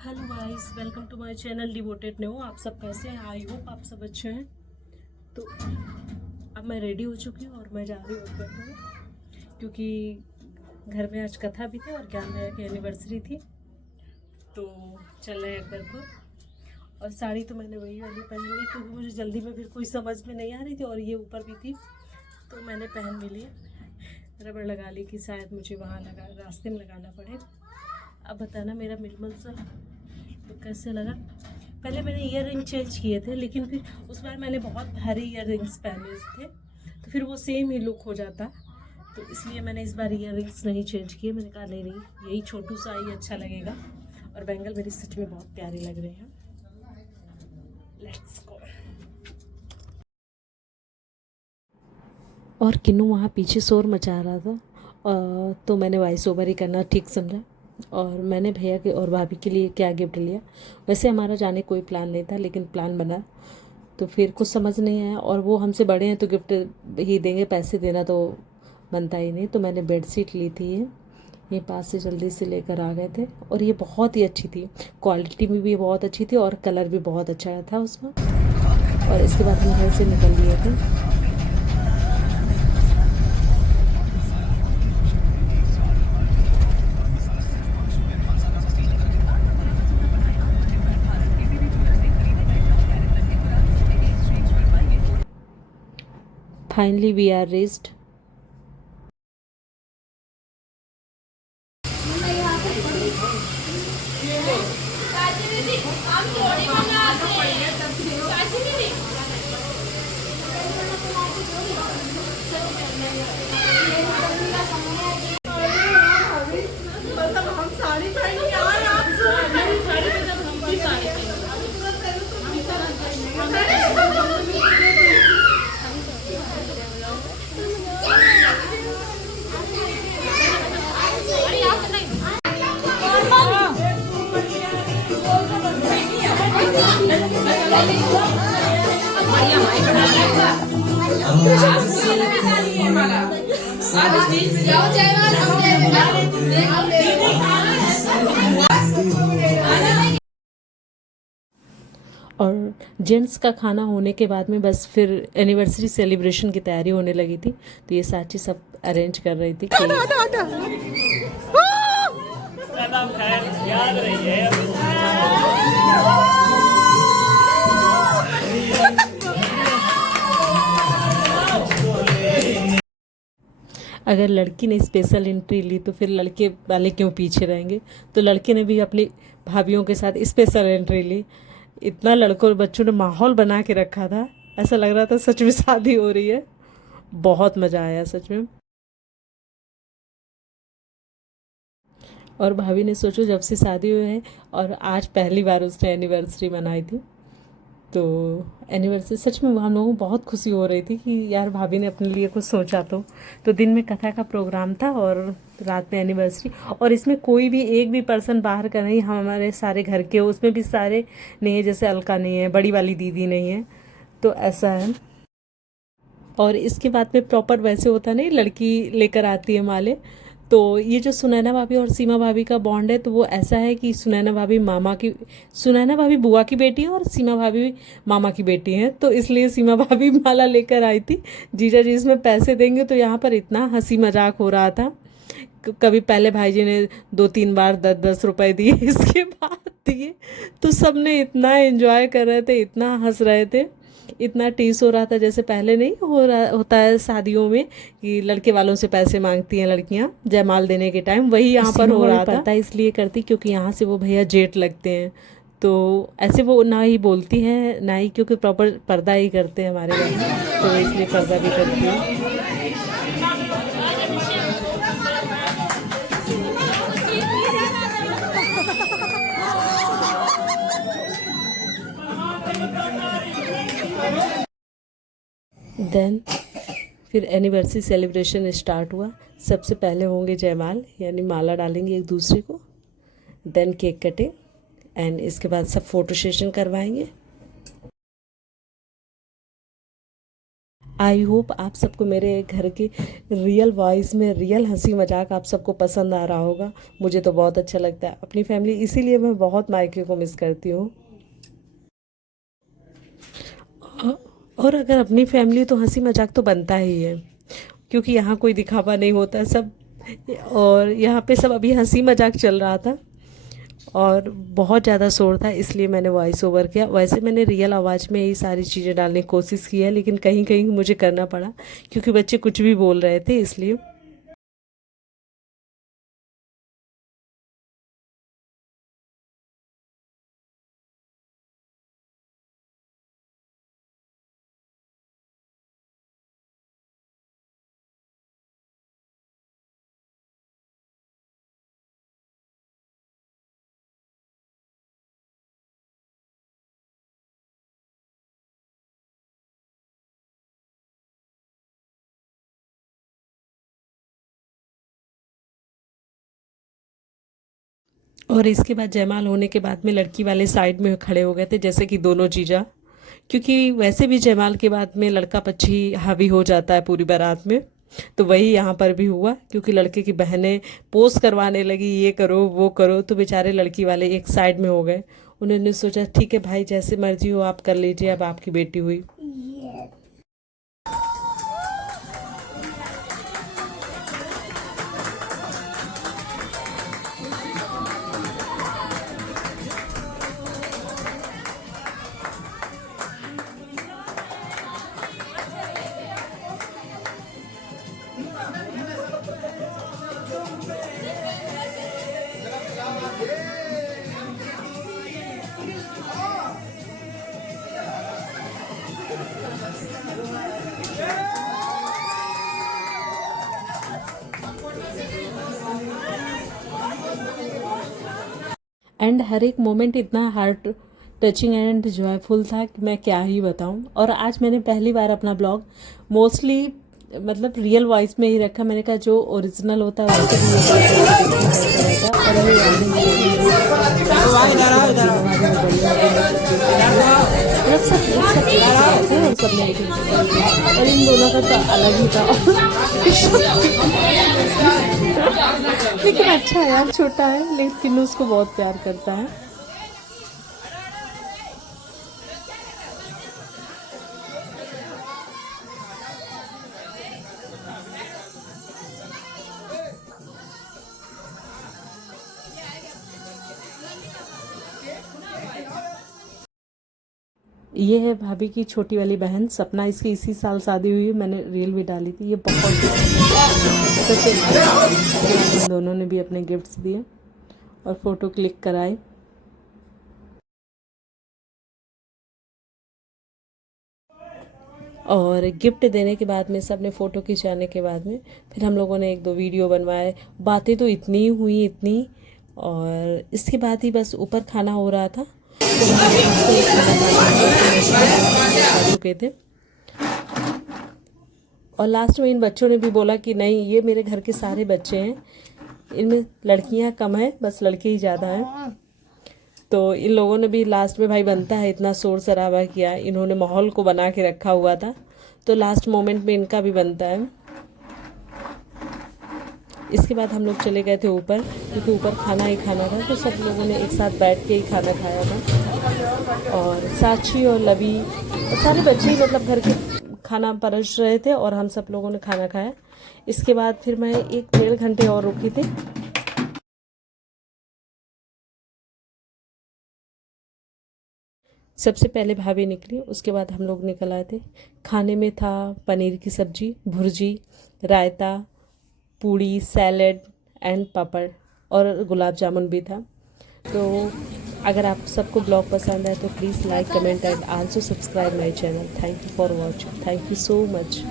Hello guys, welcome to my channel devoted new. आप सब कैसे हैं? आई होप आप सब अच्छे हैं। तो अब मैं रेडी हो चुकी हूँ और मैं जा रही हूँ ऊपर को, क्योंकि घर में आज कथा भी थी और ज्ञान भैया की एनिवर्सरी थी। तो चल रहे हैं ऊपर को। और साड़ी तो मैंने वही वाली पहन ली, क्योंकि मुझे जल्दी में फिर कोई समझ में नहीं आ रही थी और ये ऊपर भी थी तो मैंने पहन भी ली। रबड़ लगा ली कि शायद मुझे वहाँ रास्ते में लगाना पड़े। अब बताना मेरा मिलमल सा तो कैसे लगा। पहले मैंने ईयर रिंग चेंज किए थे, लेकिन फिर उस बार मैंने बहुत भारी ईयर रिंग्स पहने थे तो फिर वो सेम ही लुक हो जाता, तो इसलिए मैंने इस बार ईयर रिंग्स नहीं चेंज किए। मैंने कहा नहीं यही छोटू सा ही अच्छा लगेगा। और बैंगल मेरी सच में बहुत प्यारी लग रही हैं। Let's go. और किन्नू वहाँ पीछे शोर मचा रहा था, तो मैंने वॉइस ओवर ही करना ठीक समझा। और मैंने भैया के और भाभी के लिए क्या गिफ्ट लिया। वैसे हमारा जाने कोई प्लान नहीं था, लेकिन प्लान बना तो फिर कुछ समझ नहीं आया। और वो हमसे बड़े हैं तो गिफ्ट ही देंगे, पैसे देना तो बनता ही नहीं। तो मैंने बेडशीट ली थी, ये पास से जल्दी से लेकर आ गए थे। और ये बहुत ही अच्छी थी, क्वालिटी में भी बहुत अच्छी थी और कलर भी बहुत अच्छा था उसमें। और इसके बाद हम घर से निकल लिए थे। Finally, we are reached. और जेंट्स का खाना होने के बाद में बस फिर एनिवर्सरी सेलिब्रेशन की तैयारी होने लगी थी। तो ये साची सब अरेंज कर रही थी कि याद रही अगर लड़की ने स्पेशल एंट्री ली तो फिर लड़के वाले क्यों पीछे रहेंगे। तो लड़के ने भी अपनी भाभीियों के साथ स्पेशल एंट्री ली। इतना लड़कों और बच्चों ने माहौल बना के रखा था, ऐसा लग रहा था सच में शादी हो रही है। बहुत मज़ा आया सच में। और भाभी ने सोचो जब से शादी हुई है और आज पहली बार उसने एनिवर्सरी मनाई थी। तो एनिवर्सरी सच में हम लोगों को बहुत खुशी हो रही थी कि यार भाभी ने अपने लिए कुछ सोचा। तो दिन में कथा का प्रोग्राम था और रात में एनिवर्सरी। और इसमें कोई भी एक भी पर्सन बाहर का नहीं, हम हमारे सारे घर के, उसमें भी सारे नहीं है, जैसे अलका नहीं है, बड़ी वाली दीदी नहीं है, तो ऐसा है। और इसके बाद में प्रॉपर वैसे होता नहीं, लड़की लेकर आती है माले। तो ये जो सुनैना भाभी और सीमा भाभी का बॉन्ड है, तो वो ऐसा है कि सुनैना भाभी बुआ की बेटी है और सीमा भाभी मामा की बेटी हैं। तो इसलिए सीमा भाभी माला लेकर आई थी। जीजा जी इसमें पैसे देंगे। तो यहाँ पर इतना हंसी मजाक हो रहा था। कभी पहले भाई जी ने 2-3 बार 10-10 रुपए दिए, इसके बाद दिए। तो सब ने इतना एंजॉय कर रहे थे, इतना हंस रहे थे, इतना टीस हो रहा था। जैसे पहले नहीं होता है शादियों में कि लड़के वालों से पैसे मांगती हैं लड़कियां जयमाल देने के टाइम, वही यहाँ पर हो रहा था। इसलिए करती क्योंकि यहाँ से वो भैया जेठ लगते हैं। तो ऐसे वो ना ही बोलती है ना ही, क्योंकि प्रॉपर पर्दा ही करते हैं हमारे घर में, तो इसलिए पर्दा भी करती है। देन फिर एनिवर्सरी सेलिब्रेशन स्टार्ट हुआ। सबसे पहले होंगे जयमाल, यानी माला डालेंगे एक दूसरे को। देन केक कटे एंड इसके बाद सब फोटो सेशन करवाएंगे। आई होप आप सबको मेरे घर के रियल वॉइस में रियल हंसी मजाक आप सबको पसंद आ रहा होगा। मुझे तो बहुत अच्छा लगता है अपनी फैमिली, इसीलिए मैं बहुत मायके को मिस करती हूँ। और अगर अपनी फैमिली तो हंसी मजाक तो बनता ही है, क्योंकि यहाँ कोई दिखावा नहीं होता सब। और यहाँ पे सब अभी हंसी मजाक चल रहा था और बहुत ज़्यादा शोर था, इसलिए मैंने वॉइस ओवर किया। वैसे मैंने रियल आवाज़ में ये सारी चीज़ें डालने की कोशिश की है, लेकिन कहीं कहीं मुझे करना पड़ा क्योंकि बच्चे कुछ भी बोल रहे थे, इसलिए। और इसके बाद जयमाल होने के बाद में लड़की वाले साइड में खड़े हो गए थे, जैसे कि दोनों जीजा, क्योंकि वैसे भी जयमाल के बाद में लड़का पक्षी हावी हो जाता है पूरी बारात में। तो वही यहाँ पर भी हुआ, क्योंकि लड़के की बहनें पोज करवाने लगी, ये करो वो करो, तो बेचारे लड़की वाले एक साइड में हो गए। उन्होंने सोचा ठीक है भाई, जैसे मर्जी हो आप कर लीजिए, अब आपकी बेटी हुई। एंड हर एक मोमेंट इतना हार्ट टचिंग एंड जॉयफुल था कि मैं क्या ही बताऊं। और आज मैंने पहली बार अपना ब्लॉग मोस्टली मतलब रियल वॉइस में ही रखा। मैंने कहा जो ओरिजिनल होता है वैसे भी ये कैसा रहता है। और ये मतलब सब और सबने और इन दोनों का तो अलग ही था। लेकिन अच्छा है यार, छोटा है लेकिन उसको बहुत प्यार करता है। ये है भाभी की छोटी वाली बहन सपना, इसकी इसी साल शादी हुई, मैंने रील भी डाली थी। ये बहुत सच, दोनों ने भी अपने गिफ्ट्स दिए और फोटो क्लिक कराए। और गिफ्ट देने के बाद में सब ने फ़ोटो खिंचाने के बाद में फिर हम लोगों ने एक दो वीडियो बनवाए। बातें तो इतनी हुई इतनी, और इसके बाद ही बस ऊपर खाना हो रहा था तो खा चुके थे। और लास्ट में इन बच्चों ने भी बोला कि नहीं, ये मेरे घर के सारे बच्चे हैं, इनमें लड़कियां कम हैं, बस लड़के ही ज़्यादा हैं। तो इन लोगों ने भी लास्ट में, भाई बनता है, इतना शोर शराबा किया, इन्होंने माहौल को बना के रखा हुआ था, तो लास्ट मोमेंट में इनका भी बनता है। इसके बाद हम लोग चले गए थे ऊपर, क्योंकि ऊपर खाना ही खाना था, तो सब लोगों ने एक साथ बैठ के ही खाना खाया था। और साक्षी और लवी और सारे बच्चे ही मतलब घर के खाना परस रहे थे और हम सब लोगों ने खाना खाया। इसके बाद फिर मैं 1-1.5 घंटे और रुकी थी। सबसे पहले भाभी निकली, उसके बाद हम लोग निकल आए थे। खाने में था पनीर की सब्जी, भुर्जी, रायता, पूड़ी, सैलेड एंड पापड़ और गुलाब जामुन भी था। तो अगर आप सबको ब्लॉग पसंद है तो please like, comment and also subscribe my channel. Thank you for watching. Thank you so much.